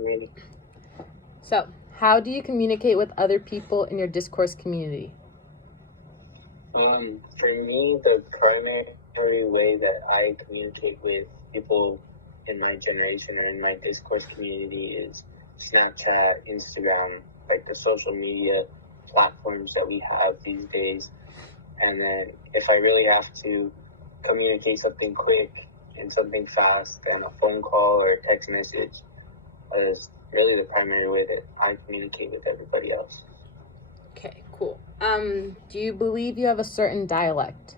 community. So, how do you communicate with other people in your discourse community? For me, the primary way that I communicate with people in my generation or in my discourse community is Snapchat, Instagram, like the social media platforms that we have these days. And then if I really have to communicate something quick and something fast, then a phone call or a text message is really the primary way that I communicate with everybody else. Okay, cool. Do you believe you have a certain dialect?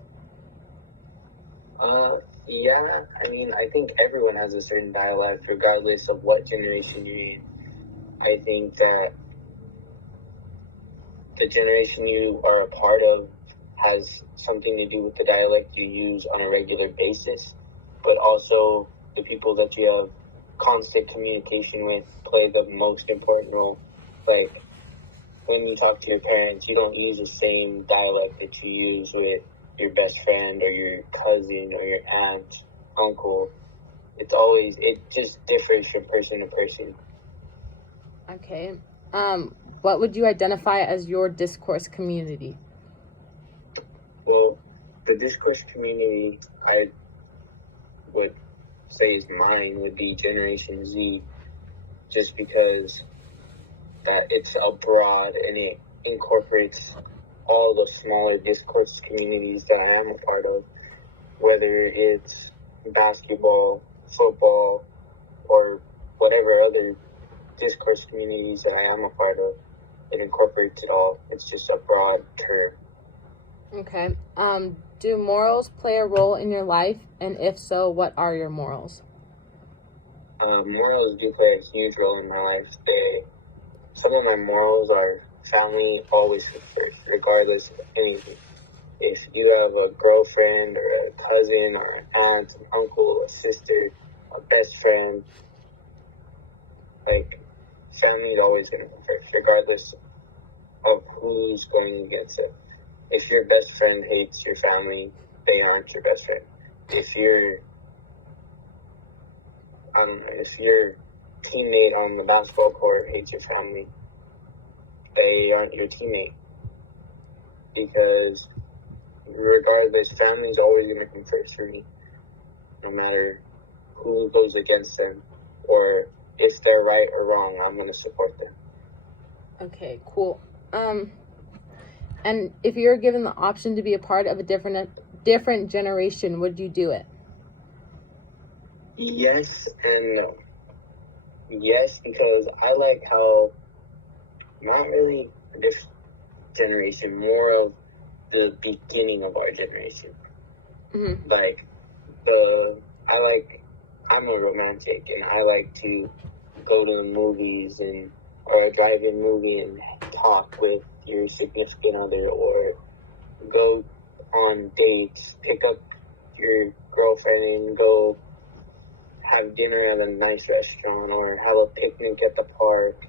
Yeah, I mean, I think everyone has a certain dialect, regardless of what generation you're in. I think that the generation you are a part of has something to do with the dialect you use on a regular basis, but also the people that you have constant communication with play the most important role. Like, when you talk to your parents, you don't use the same dialect that you use with your best friend or your cousin or your aunt, uncle. It just differs from person to person. Okay. What would you identify as your discourse community? Well, the discourse community I would say is mine would be Generation Z, just because that it's abroad and it incorporates all the smaller discourse communities that I am a part of, whether it's basketball, football, or whatever other discourse communities that I am a part of. It incorporates it all. It's just a broad term. Okay. Do morals play a role in your life? And if so, what are your morals? Morals do play a huge role in my life. Some of my morals are family always first, regardless of anything. If you have a girlfriend or a cousin or an aunt, an uncle, a sister, a best friend, like, family is always going to come first, regardless of who's going against it. If your best friend hates your family, they aren't your best friend. If your teammate on the basketball court hates your family, they aren't your teammate. Because regardless, family's always going to come first for me, no matter who goes against them or if they're right or wrong. I'm going to support them. Okay, cool. And if you're given the option to be a part of a different generation, would you do it? Yes and no. Yes, because I like how not really this generation, more of the beginning of our generation. Mm-hmm. Like I'm a romantic and I like to go to the movies or a drive-in movie and talk with your significant other, or go on dates, pick up your girlfriend and go have dinner at a nice restaurant or have a picnic at the park.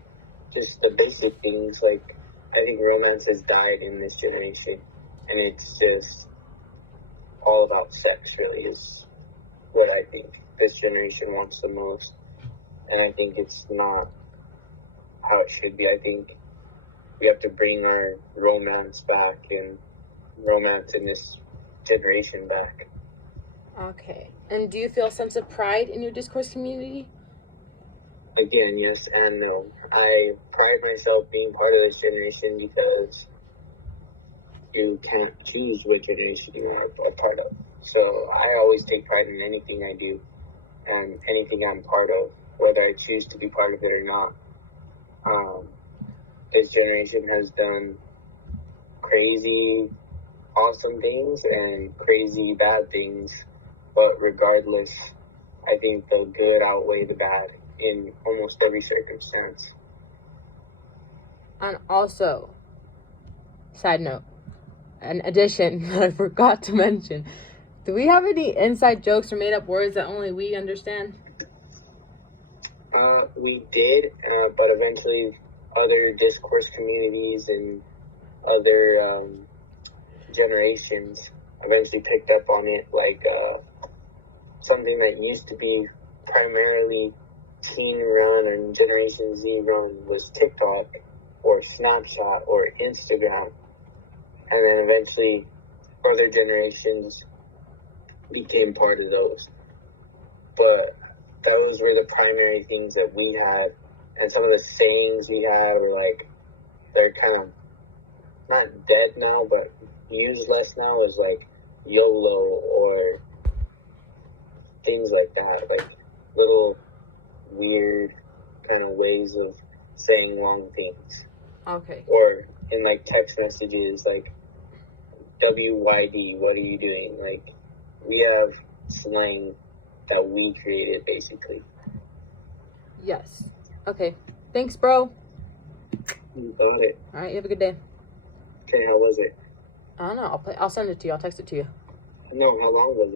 Just the basic things. Like, I think romance has died in this generation, and it's just all about sex, really, is what I think this generation wants the most. And I think it's not how it should be. I think we have to bring our romance back and romance in this generation back. Okay. And do you feel a sense of pride in your discourse community? Again, yes and no. I pride myself being part of this generation because you can't choose what generation you are a part of. So I always take pride in anything I do and anything I'm part of, whether I choose to be part of it or not. This generation has done crazy, awesome things and crazy, bad things, but regardless, I think the good outweigh the bad in almost every circumstance. And also, side note, an addition that I forgot to mention, do we have any inside jokes or made up words that only we understand? We did, but eventually other discourse communities and other generations eventually picked up on it, like something that used to be primarily teen run and Generation Z run was TikTok or Snapchat or Instagram. And then eventually other generations became part of those. But those were the primary things that we had. And some of the sayings we had were like, they're kind of not dead now, but used less now, is like YOLO or things like that. Like little weird kind of ways of saying long things. Okay. Or in like text messages, like WYD, what are you doing? Like, we have slang that we created, basically. Yes. Okay. Thanks, bro. You got it. All right. You have a good day. Okay, how was it? I don't know. I'll send it to you. I'll text it to you. No, how long was it?